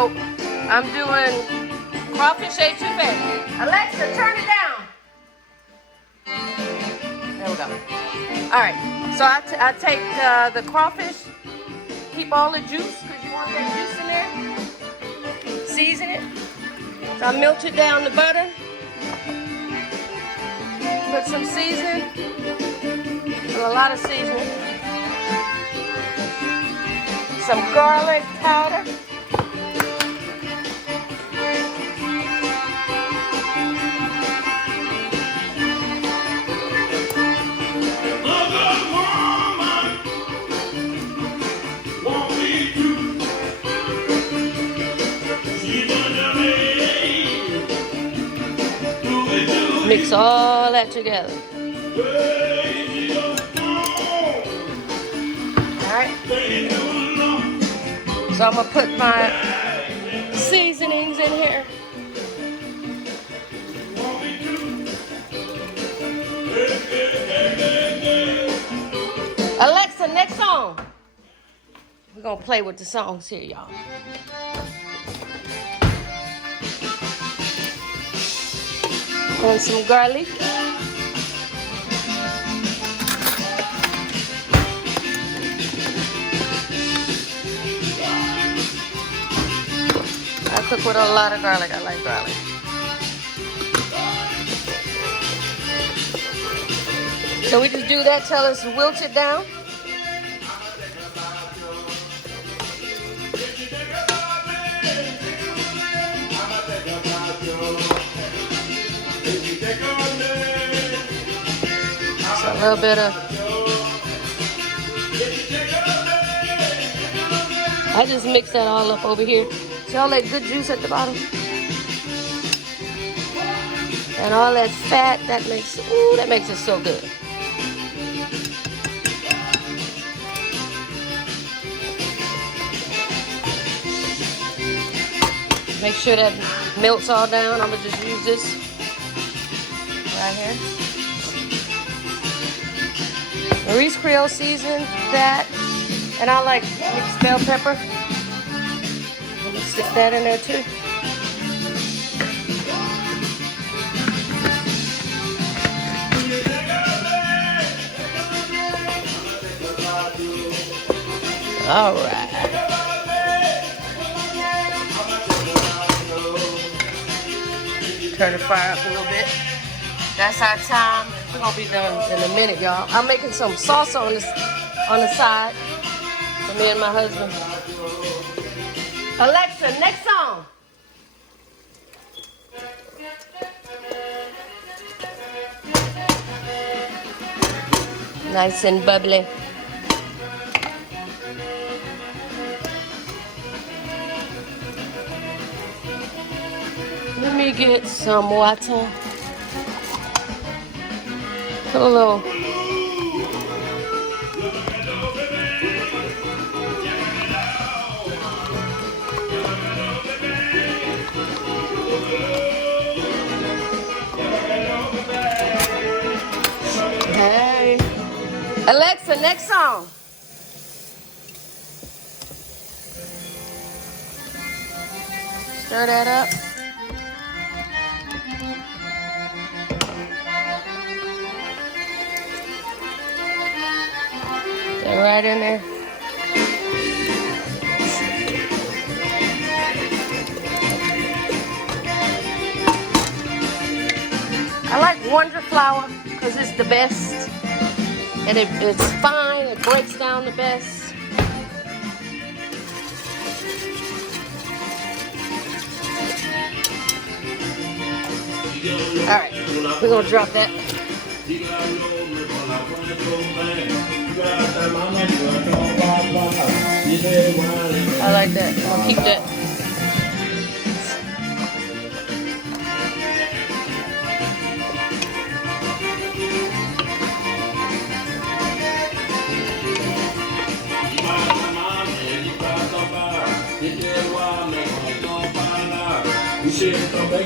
So I'm doing crawfish etouffee. Alexa, turn it down. There we go. All right. So I take the crawfish, keep all the juice because you want that juice in there. Season it. So I melt it down the butter. Put some seasoning. A lot of seasoning. Some garlic powder. Mix all that together. Alright. So I'm going to put my seasonings in here. Alexa, next song. We're going to play with the songs here, y'all. And some garlic. I cook with a lot of garlic. I like garlic. So we just do that till it's wilted down. So a little bit of, I just mix that all up over here. See all that good juice at the bottom? And all that fat, that makes it so good. Make sure that melts all down. I'm gonna just use this right here. Maurice Creole seasoned that. And I like mixed bell pepper. I'm gonna stick that in there too. All right. Turn the fire up a little bit. That's our time. We're gonna be done in a minute, y'all. I'm making some salsa on the side for me and my husband. Alexa, next song. Nice and bubbly. Let me get some water. Put a little. Hey. Alexa, next song. Stir that up. Right in there. I like Wonder Flour because it's the best. And it's fine, it breaks down the best. Alright, we're gonna drop that. I like that. I'll keep that.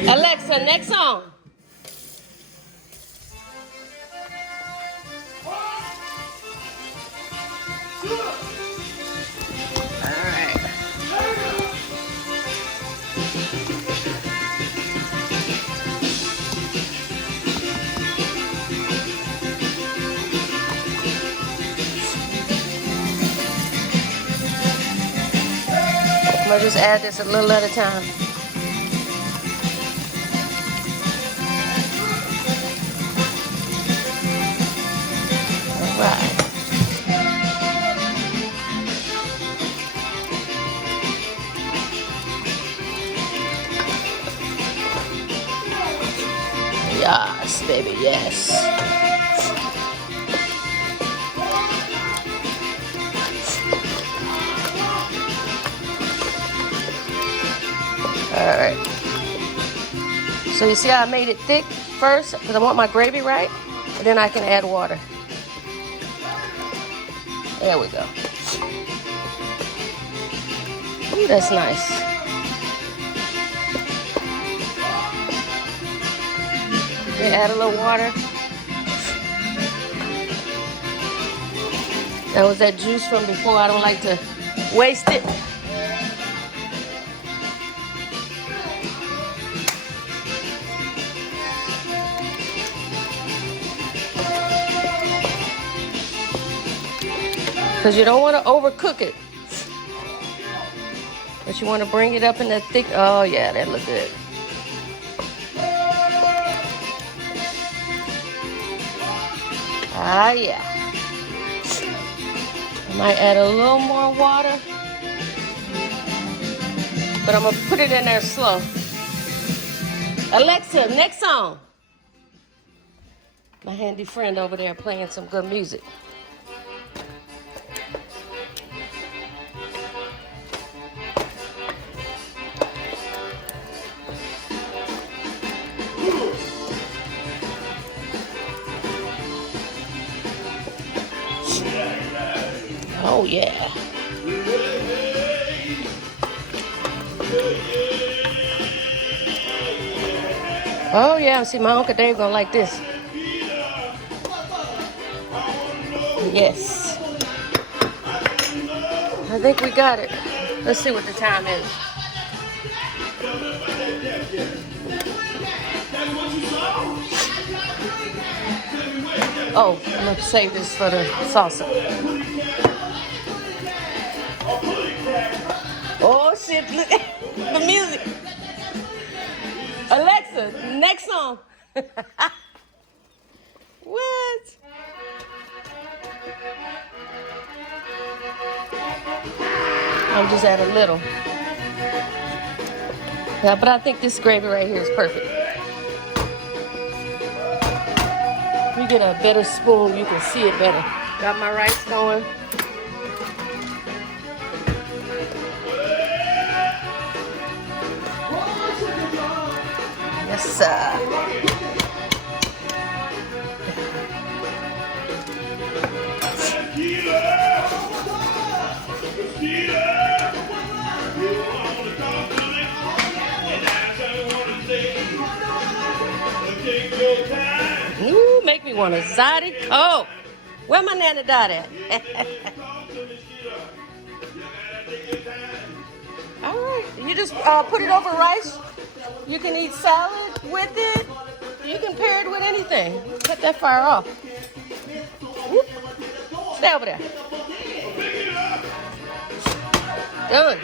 Alexa, next song. gonna just add this a little at a time. All right. Yes, baby, yes. All right. So you see how I made it thick first because I want my gravy right, and then I can add water. There we go. Ooh, that's nice. Add a little water. That was that juice from before. I don't like to waste it. Because you don't want to overcook it. But you want to bring it up in that thick. Oh yeah, that looks good. Ah, yeah. I might add a little more water, but I'm going to put it in there slow. Alexa, next song. My handy friend over there playing some good music. Oh yeah. Oh yeah, see my Uncle Dave gonna like this. Yes. I think we got it. Let's see what the time is. Oh, I'm gonna save this for the salsa. Oh shit, look the music. Alexa, next song. What? I'm just at a little. Yeah, but I think this gravy right here is perfect. You get a better spoon, you can see it better. Got my rice going. Yes, sir. Ooh, make me want a Zodi Coke. Where my Nana Dot at? All right, you just put it over rice. You can eat salad with it. You can pair it with anything. Cut that fire off. Whoop. Stay over there. Done.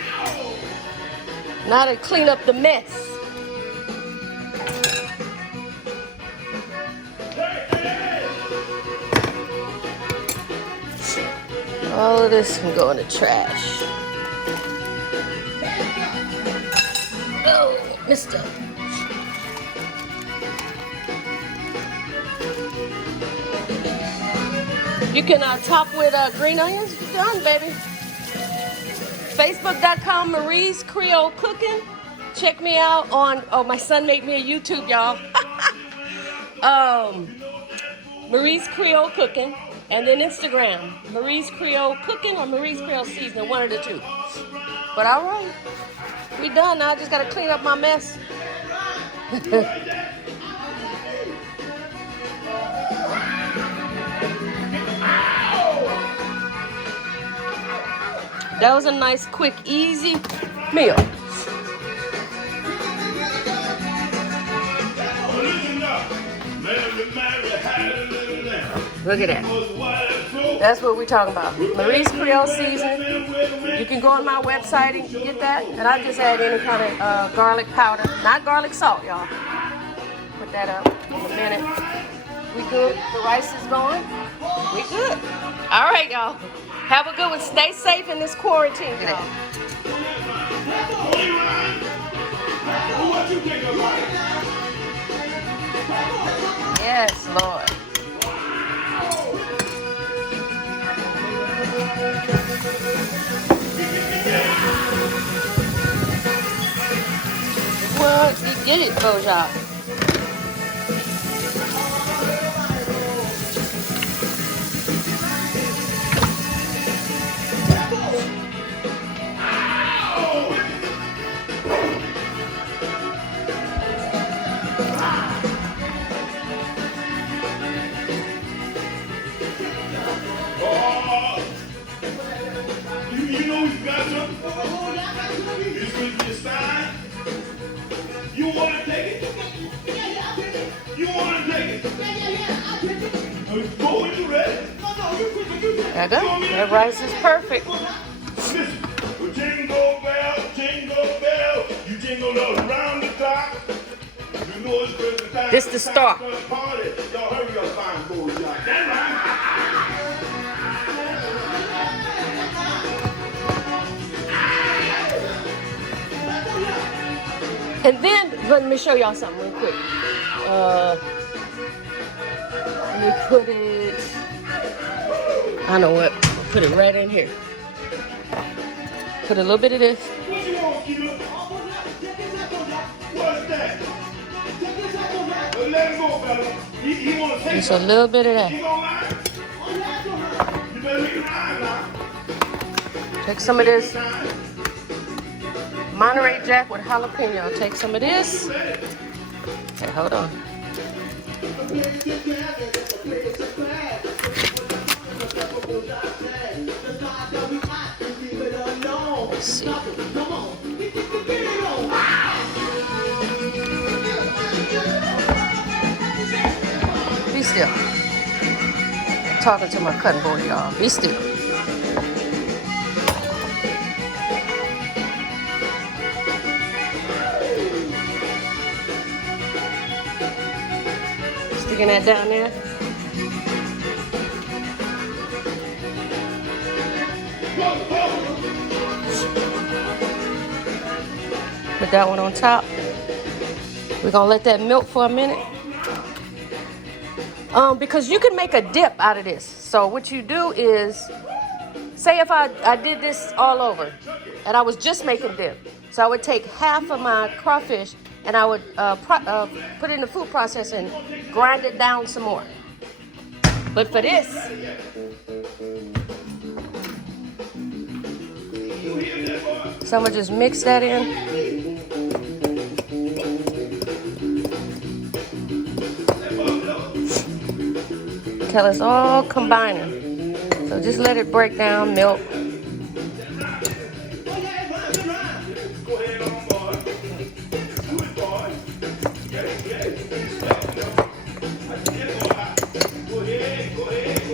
Now to clean up the mess. All of this can go in the trash. Oh, mister. You can top with green onions. You're done, baby. Facebook.com, Marie's Creole Cooking. Check me out on, oh, my son made me a YouTube, y'all. Marie's Creole Cooking. And then Instagram, Marie's Creole Cooking or Marie's Creole Seasoning, one of the two. But all right, we done now. I just got to clean up my mess. That was a nice, quick, easy meal. Look at that. That's what we're talking about. Marie's Creole seasoning. You can go on my website and get that. And I just add any kind of garlic powder. Not garlic salt, y'all. Put that up in a minute. We good? The rice is going? We good. All right, y'all. Have a good one. Stay safe in this quarantine, y'all. Yes, Lord. What? You get it, Boja. That rice is perfect. Jingle bell, you jingle all around the clock. You know it's Christmas time. This the star. Y'all hurry up, fine boys, y'all. That's right. And then, let me show y'all something real quick. Let me put it, I know what, put it right in here. Put a little bit of this. What you want, Keela? What's that? Let him go, fella. He want to take Just a little bit of that. He gonna lie? You better make it lie now. Take some of this Monterey Jack with jalapeno. Take some of this. Okay, hold on. Let's see. Be still. I'm talking to my cutting board, y'all. Be still. Sticking that down there. Put that one on top. We're gonna let that milk for a minute. Because you can make a dip out of this. So what you do is, say if I did this all over and I was just making dip. So I would take half of my crawfish and I would put it in the food processor and grind it down some more. But for this, so I'm gonna just mix that in. Till it's all combining. So just let it break down, milk.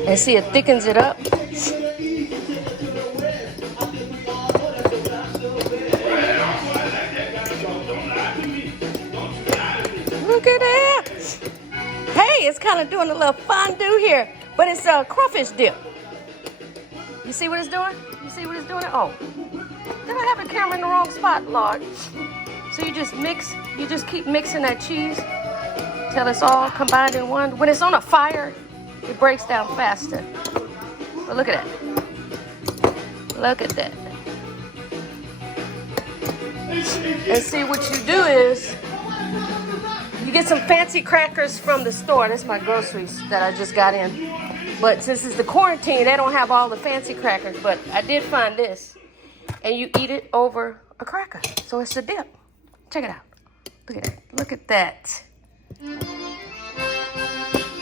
And see, it thickens it up. Look at that. Hey, it's kind of doing a little fondue here, but it's a crawfish dip. You see what it's doing? You see what it's doing? Oh, did I have the camera in the wrong spot, Lord? So you just mix, you just keep mixing that cheese till it's all combined in one. When it's on a fire, it breaks down faster. But look at that. Look at that. And see, what you do is, you get some fancy crackers from the store. That's my groceries that I just got in. But since it's the quarantine, they don't have all the fancy crackers. But I did find this. And you eat it over a cracker. So it's a dip. Check it out. Look at that. Look at that.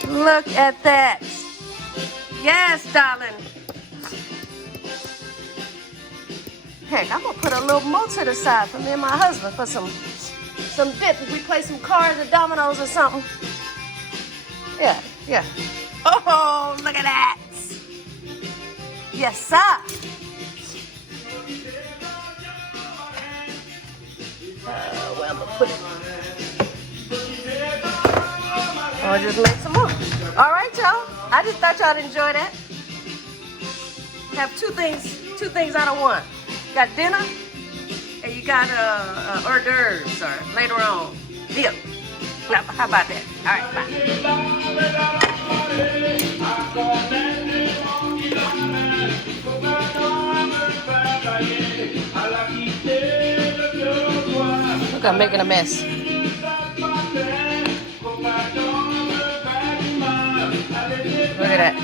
Look at that. Yes, darling. Heck, I'm gonna put a little more to the side for me and my husband for some dip. If we play some cards or dominoes or something. Yeah. Oh, look at that. Yes, sir. Where I'm gonna put it? I'll just make some more. All right, y'all. I just thought y'all'd enjoy that. Have two things out of one. You got dinner, and you got hors d'oeuvres, or later on, dip. Now, how about that? All right, bye. Look, I'm making a mess. Look at that.